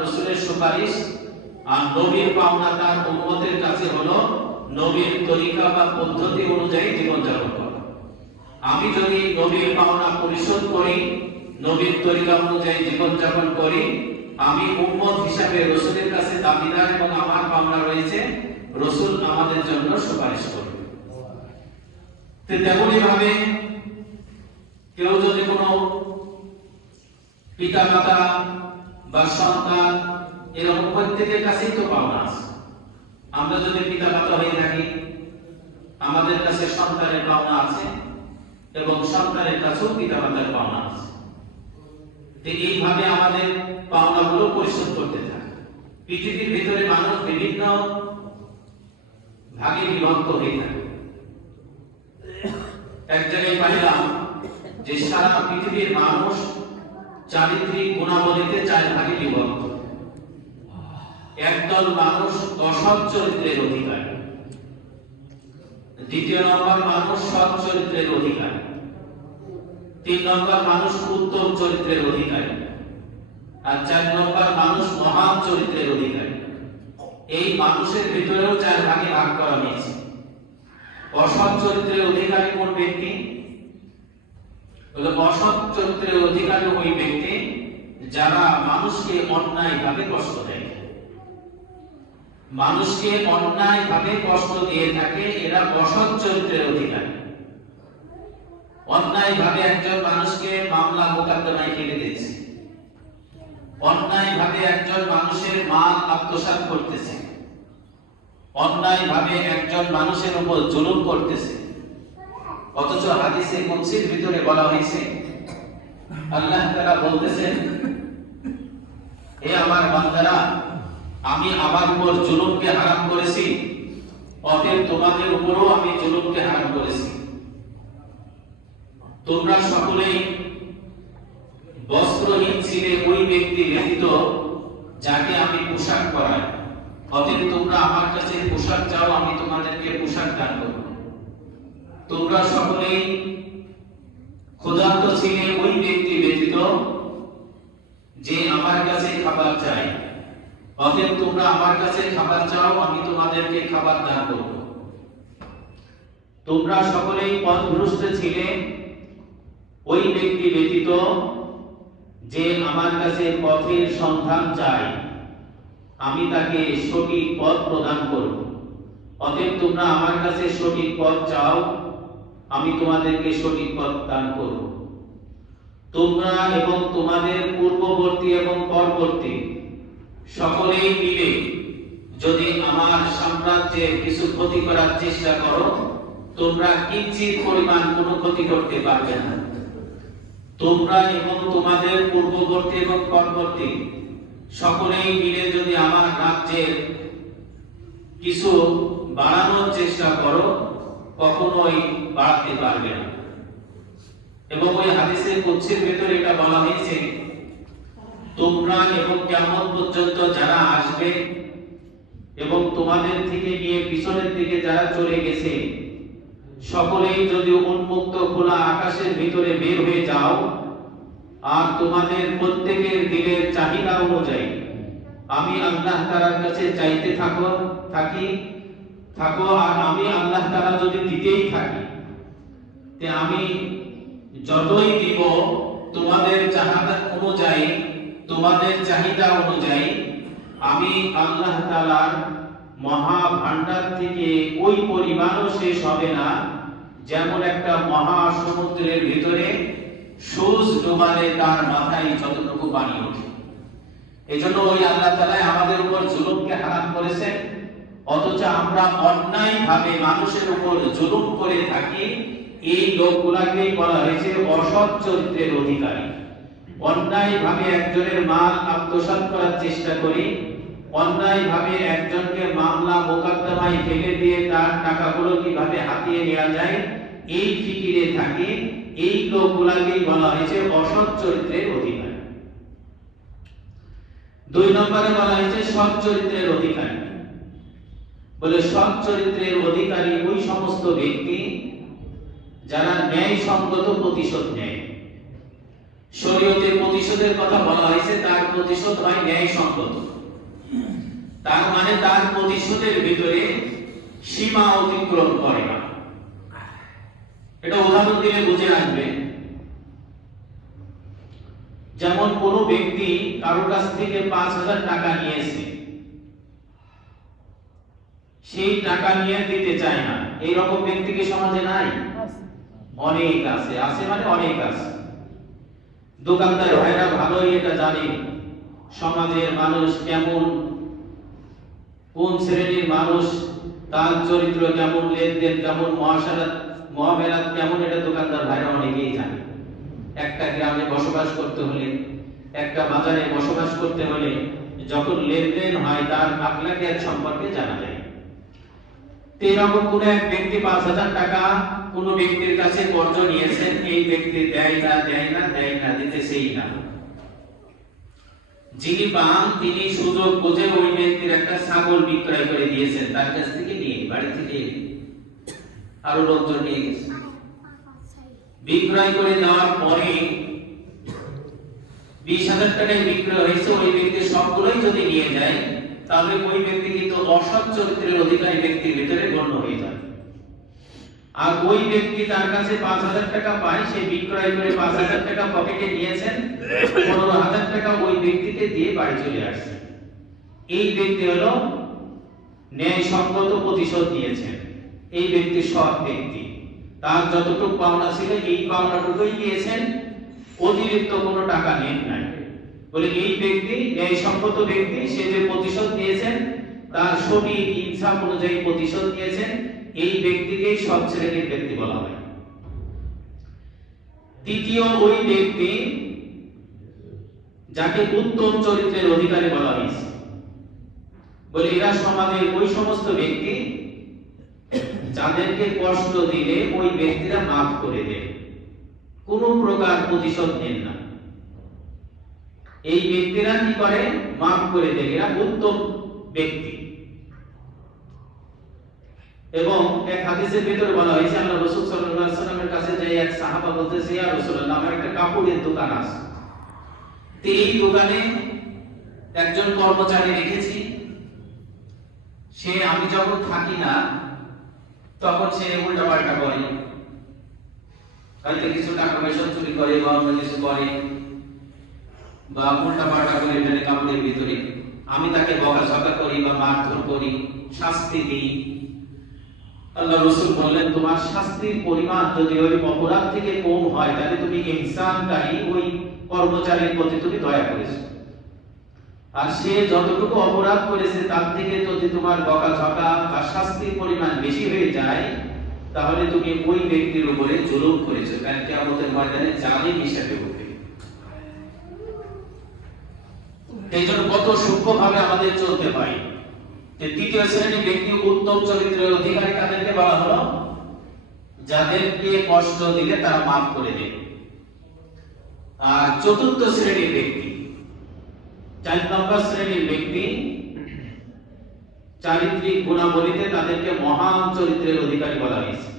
রাসূলের সুপারিশ আর নবীর পাওনা তার উম্মতের কাছে হলো নবীর তরিকা বা পদ্ধতি অনুযায়ী জীবনযাপন করা। আমি যদি নবীর পাওনা পরিশোধ করি, নবীর তরিকা অনুযায়ী জীবনযাপন করি, আমি উম্মত হিসাবে রাসূলের কাছে দাবিদার এবং আমার পাওনা রয়েছে, রাসূল আমাদের জন্য সুপারিশ করবে। তেমনি ভাবে কেউ যদি কোনো পিতামাতা বা সন্তান এরকম প্রত্যেকের কাছেই তো পাওনা আছে। আমরা যদি পিতামাতা হয়ে থাকি, আমাদের কাছে সন্তানের পাওনা আছে এবং সন্তানের কাছেও পিতামাতার পাওনা আছে। এইভাবে আমাদের পাওনাগুলো পরিশোধ করতে থাকে। পৃথিবীর ভিতরে মানুষ বিভিন্ন ভাগে বিভক্ত হয়ে থাকে। এক জায়গায় পাইলাম যে সারা পৃথিবীর মানুষ চারিত্রিক গুণাবলীতে 4 ভাগে বিভক্ত। একদল মানুষ অসৎ চরিত্রের অধিকারী, দ্বিতীয় নম্বর মানুষ সৎ চরিত্রের অধিকারী, 3 নম্বর মানুষ উত্তম চরিত্রের অধিকারী, আর 4 নম্বর মানুষ মহান চরিত্রের অধিকারী। এই মানুষের ভিতরেও 4 ভাগে ভাগ করা হয়েছে। অসৎ চরিত্রের অধিকারী কোন ব্যক্তি? অসৎ চরিত্রের অধিকারী ওই ব্যক্তি যারা মানুষকে অন্যায়ভাবে কষ্ট দেয়, মানুষকে অন্যায়ভাবে কষ্ট দিয়ে থাকে, এরা অসৎ চরিত্রের অধিকারী। অন্যায়ভাবে একজন মানুষকে মামলা মোকদ্দমায় ফেলে দিয়েছে, অন্যায়ভাবে একজন মানুষের মাল আত্মসাৎ করতেছে, অন্যায়ভাবে একজন মানুষের উপর জুলুম করতেছে। অথচ হাদিসে কুদসির ভিতরে বলা হয়েছে, আল্লাহ তাআলা বলতেছেন, হে আমার বান্দারা, আমি আমার উপর জুলুমকে হারাম করেছি, অতএব তোমাদের উপরও আমি জুলুমকে হারাম করেছি। তোমরা সকলেই বস্ত্রহীন ছিলে ওই ব্যক্তি ব্যতীত যাকে আমি পোশাক পরাই, অতএব তোমরা আমার কাছে পোশাক চাও, আমি তোমাদেরকে পোশাক দান করব। তোমরা সকলেই ক্ষুধার্ত ছিলে ওই ব্যক্তি ব্যতীত যে আমার কাছে খাবার চায়, অতএব তোমরা আমার কাছে খাবার চাও, আমি তোমাদেরকে খাবার দান করব। তোমরা সকলেই পথভ্রষ্ট ছিলে ওই ব্যক্তি ব্যতীত যে আমার কাছে পথের সন্ধান চায়, আমি তাকে সঠিক পথ প্রদান করব। অতএব তোমরা আমার কাছে সঠিক পথ চাও, আমি তোমাদেরকে সঠিক পথ দান করব। তোমরা এবং তোমাদের পূর্ববর্তী এবং পরবর্তী সকলেই মিলে যদি আমার সাম্রাজ্যের কিছু ক্ষতি করার চেষ্টা করো, তোমরা কিঞ্চিত পরিমাণ কোনো ক্ষতি করতে পারবে না। তোমরা এবং তোমাদের পূর্ববর্তী এবং পরবর্তী সকলেই মিলে যদি আমার রাজ্যের কিছু বাড়ানোর চেষ্টা করো, কখনোই বাড়াতে পারবে না। এবং ওই হাদিসের কুদসির ভিতরে এটা বলা হয়েছে, তোমরা এবং কিয়ামত পর্যন্ত যারা আসবে এবং তোমাদের থেকে নিয়ে পিছনের দিকে যারা চলে গেছে, সকলেই যদি উন্মুক্ত খোলা আকাশের ভিতরে বের হয়ে যাও আর তোমাদের প্রত্যেকের দিলের চাহিদা অনুযায়ী আমি আল্লাহ তাআলার কাছে চাইতে থাকো আর আমি আল্লাহ তাআলা যদি দিতেই থাকি, তে আমি যতই দিব তোমাদের চাহিদা অনুযায়ী, তোমাদের চাহিদা অনুযায়ী আমি আল্লাহ তাআলার মহা ভান্ডার থেকে ওই পরিমাণও শেষ হবে না, যেমন একটা মহা সমুদ্রের ভিতরে সূর্য ডুবালে তার মাথায় যতটুকু পানি ওঠে। এজন্য ওই আল্লাহ তাআলা আমাদের উপর জুলুমকে হারাম করেছেন, অথচ আমরা অন্যায়ভাবে মানুষের উপর জুলুম করে থাকি। এই লোকগুলাকেই বলা হয়েছে অসৎ চরিত্রের অধিকারী। অন্যায়ভাবে একজনের মাল আত্মসাৎ করার চেষ্টা করি, অন্যায়ভাবে একজনকে মামলা মোকদ্দমায় ফেলে দিয়ে তার টাকাগুলো কিভাবে হাতিয়ে নেওয়া যায়, এই ফিকিরে থাকি। এই লোকগুলাকেই বলা হয়েছে অসৎ চরিত্রের অধিকারী। 2 নম্বরে বলা হয়েছে সৎ চরিত্রের অধিকারী। বলে সৎ চরিত্রের অধিকারী ওই সমস্ত ব্যক্তি যারা ন্যায়সঙ্গত প্রতিশোধ নেয়। শরীয়তে প্রতিশোধের কথা বলা হয়েছে, তার প্রতিশোধ হয় ন্যায়সঙ্গত। তার মানে তার প্রতিশোধের ভিতরে সীমা অতিক্রম করে না। এটা উদাহরণ দিলে বুঝে আসবে। যেমন কোন ব্যক্তি কারোর কাছ থেকে ৫,০০০ টাকা নিয়েছে, সেই টাকা নিয়ে দিতে চায় না, এইরকম ব্যক্তি কি সমাজে নাই? অনেক আছে। আছে মানে অনেক আছে। দোকানদার ভাইরা ভালোই এটা জানে সমাজের মানুষ কেমন, কোন শ্রেণীর মানুষ, তার চরিত্র কেমন, লেনদেন কেমন, মহামেলাত কেমন, এটা দোকানদার ভাইরা অনেকেই জানে। একটা গ্রামে বসবাস করতে হলে, একটা বাজারে বসবাস করতে হলে যখন লেনদেন হয় তার আখলাকিয়াত সম্পর্কে জানা যায়। এরকম কোন এক ব্যক্তি ৫,০০০ টাকা কোন ব্যক্তির কাছে কর্জ নিয়েছেন, এই ব্যক্তি দেয় না, দিতেছেই না। যিনি পান তিনি সুযোগ বুঝে ওই ব্যক্তির একটা ছাগল বিক্রয় করে দিয়েছেন, তার কাছ থেকে নিয়ে বাড়ি থেকে আরো লোকজন নিয়ে গেছে। বিক্রয় করে দেওয়ার পরে ২০,০০০ টাকায় বিক্রয় হয়েছে। ওই ব্যক্তি সবগুলোই যদি নিয়ে যায় তাহলে ওই ব্যক্তি কিন্তু অসৎ চরিত্রের অধিকারী ব্যক্তির ভিতরে গণ্য হয়ে যায়। আর ওই ব্যক্তি তার কাছে ৫,০০০ টাকা পায়, সে বিক্রয় করে ৫,০০০ টাকা পকেটে নিয়েছেন, ১৫,০০০ টাকা ওই ব্যক্তিকে দিয়ে বাড়ি চলে আসছে। এই ব্যক্তি হলো ন্যায়সঙ্গত প্রতিশোধ নিয়েছেন। এই ব্যক্তি সৎ ব্যক্তি, তার যতটুকু পাওনা ছিল এই পাওনাটুকুই দিয়েছেন, অতিরিক্ত কোনো টাকা নেন নাই। বলে এই ব্যক্তি ন্যায়সঙ্গত ব্যক্তি, সে যে প্রতিশোধ দিয়েছেন তার সঠিক ইনসাফ অনুযায়ী প্রতিশোধ দিয়েছেন, এই ব্যক্তিকেই সৎ শ্রেণীর ব্যক্তি বলা হয়। দ্বিতীয় ওই ব্যক্তি যাকে উত্তম চরিত্রের অধিকারী বলা হয়েছে। বলে এরা সমাজের ওই সমস্ত ব্যক্তি যাদেরকে কষ্ট দিলে ওই ব্যক্তিরা মাফ করে দেন, কোন প্রকার প্রতিশোধ নেন না। এই ব্যক্তিরা কি করে? মাফ করে দেন। এরা উত্তম ব্যক্তি। এবং এক হাদিসের ভিতরে বলা হয়েছে, আল্লাহ রাসূল সাল্লাল্লাহু আলাইহি ওয়াসাল্লামের কাছে যে এক সাহাবা বলতেছে, ইয়া রাসূলুল্লাহ, আমার একটা কাপড়ের দোকান আছে, তো এই দোকানে একজন কর্মচারী রেখেছি, সে আমি যখন থাকি না তখন সে উল্টাপাল্টা করে, হয়তো কিছু টাকা পয়সা চুরি করে বা অন্য কিছু করে বা উল্টাপাল্টা করে ফেলে কাপড়ের ভিতরে। আমি তাকে বকাঝকা করি বা মারধর করি, শাস্তি দিই। আল্লাহ রাসূল বললেন, তোমার শাস্তির পরিমাণ যদি ওই অপরাধ থেকে কম হয় তাহলে তুমি ইহসানকারী ওই কর্মচারীর প্রতি তুমি দয়া করেছো। আর সে যতটুকু অপরাধ করেছে তার থেকে যদি তোমার বকাঝকা বা শাস্তির পরিমাণ বেশি হয়ে যায় তাহলে তুমি ওই ব্যক্তির উপরে জুলুম করেছো, কারণ কিয়ামতের ময়দানে জালিম হিসেবে উঠবে। এই জন্য কত সূক্ষ্মভাবে আমাদের চলতে হয়। তৃতীয় শ্রেণীর ব্যক্তি উত্তম চরিত্রের অধিকারী তাদেরকে বলা হলো যাদেরকে কষ্ট দিলে তারা মাফ করে দেবে। আর চতুর্থ শ্রেণীর ব্যক্তি, ৪ নম্বর শ্রেণীর ব্যক্তি, চারিত্রিক গুণাবলীতে তাদেরকে মহান চরিত্রের অধিকারী বলা হয়েছে।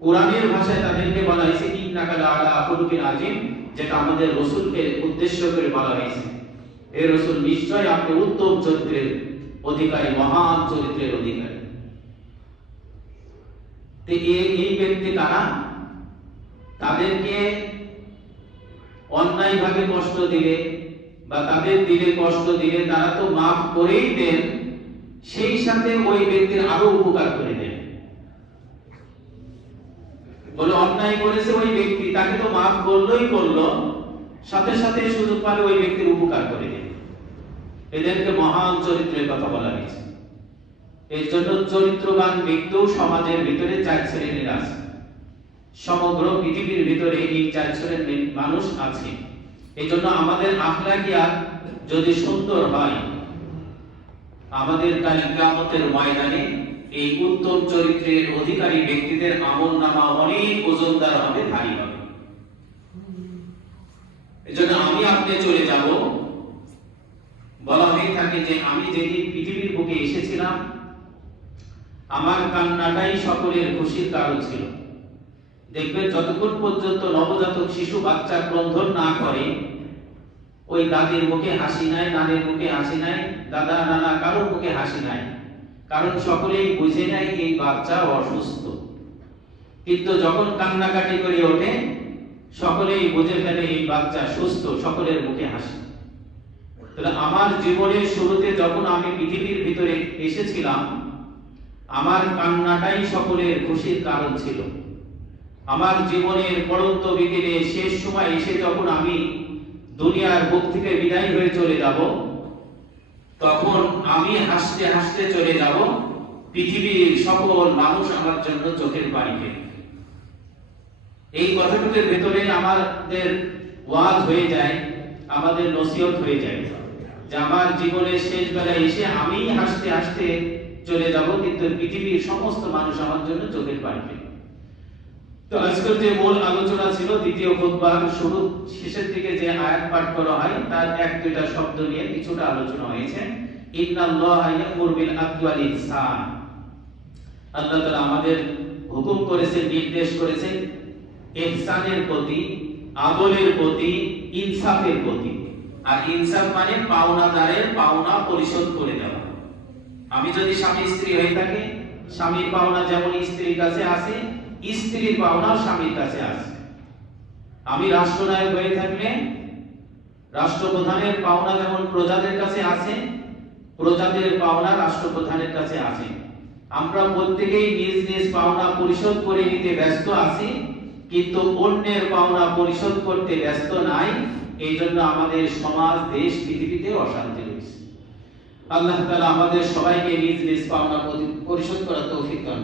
কোরআনের ভাষায় তাদেরকে বলা হয়েছে ইন্নাকা লাআলা খুলুকিন আযীম, যেটা আমাদের রাসূলকে উদ্দেশ্য করে বলা হয়েছে, হে রাসূল নিশ্চয় আপনি উত্তম চরিত্রের অধিকারী, মহান চরিত্রের অধিকারী। তো এই ব্যক্তি কারা? তাদেরকে অন্যায়ভাবে কষ্ট দিলে বা তাদের দিলে কষ্ট দিলে তারা তো মাফ করেই দেন, সেই সাথে ওই ব্যক্তির আরো উপকার করে দেন। বলে অন্যায় করেছে ওই ব্যক্তি, তাকে তো মাফ করলোই করলো, সাথে সাথে সুযোগ পালে ওই ব্যক্তির উপকার করে দেন। এদেরকে মহান চরিত্রের কথা বলা হয়েছে। এর জন্য চরিত্রবান ব্যক্তিও সমাজের ভিতরে ৪ শ্রেণীর আছে। সমগ্র পৃথিবীর ভিতরে এই ৪ শ্রেণীর মানুষ আছে। এই জন্য আমাদের আখলাকিয়াত যদি সুন্দর হয়, আমাদের কাল কিয়ামতের ময়দানে এই উত্তম চরিত্রের অধিকারী ব্যক্তিদের আমলনামা অনেক ওজনদার হবে, ভারী হবে। এজন্য আমি আপনি চলে যাব, বলা হয়ে থাকে যে আমি যেদিন পৃথিবীর বুকে এসেছিলাম আমার কান্নাটাই সকলের খুশির কারণ ছিল। দেখবেন যতক্ষণ পর্যন্ত নবজাতক শিশু বাচ্চা ক্রন্দন না করে, ওই দাদির মুখে হাসি নাই, নানির মুখে হাসি নাই, দাদা নানা কারোর মুখে হাসি নাই, কারণ সকলেই বুঝে নেয় এই বাচ্চা অসুস্থ। কিন্তু যখন কান্নাকাটি করে ওঠে, সকলেই বুঝে ফেলে এই বাচ্চা সুস্থ, সকলের মুখে হাসি। তাহলে আমার জীবনের শুরুতে যখন আমি পৃথিবীর ভিতরে এসেছিলাম, আমার কান্নাটাই সকলের খুশির কারণ ছিল। আমার জীবনের পড়ন্ত বিকেলে শেষ সময় এসে যখন আমি দুনিয়ার বুক থেকে বিদায় হয়ে চলে যাব, তখন আমি হাসতে হাসতে চলে যাব, পৃথিবীর সকল মানুষ আমার জন্য চোখের পানি ফেলবে। এই কথাটুকুর ভেতরে আমাদের ওয়াজ হয়ে যায়, আমাদের নসিহত হয়ে যায় যে আমার জীবনের শেষ বেলায় এসে আমি হাসতে হাসতে চলে যাব, কিন্তু পৃথিবীর সমস্ত মানুষ আমার জন্য চোখের পানি ফেলবে। তো আজকের যে মূল আলোচনা ছিল, দ্বিতীয় খুতবার শুরু শেষের দিকে যে আয়াত পাঠ করা হয় তার এক দুইটা শব্দ নিয়ে কিছুটা আলোচনা হয়েছে। ইন্নাল্লাহা ইয়া'মুরু বিল আদলি ওয়াল ইহসান। আল্লাহ তাআলা আমাদের হুকুম করেছেন, নির্দেশ করেছেন ইহসানের প্রতি, আদলের প্রতি, ইনসাফের প্রতি। আর ইনসাফ মানে পাওনাদারের পাওনা পরিশোধ করে দেওয়া। আমি যদি স্বামী স্ত্রী হয়ে থাকি, স্বামীর পাওনা যেমন স্ত্রীর কাছে আছে, স্ত্রীর পাওনা স্বামীর কাছে আছে। আমি রাষ্ট্রনায়ক হয়ে থাকলে রাষ্ট্রপ্রধানের পাওনা যেমন প্রজাদের কাছে আছে, প্রজাদের পাওনা রাষ্ট্রপ্রধানের কাছে আছে। আমরা প্রত্যেকেই নিজ নিজ পাওনা পরিশোধ করে নিতে ব্যস্ত আছি, কিন্তু অন্যের পাওনা পরিশোধ করতে ব্যস্ত নাই। এই জন্য আমাদের সমাজ, দেশ, পৃথিবীতে অশান্তি রয়েছে। আল্লাহ তাআলা আমাদের সবাইকে নিজ নিজ পাওনা পরিশোধ করার তৌফিক দান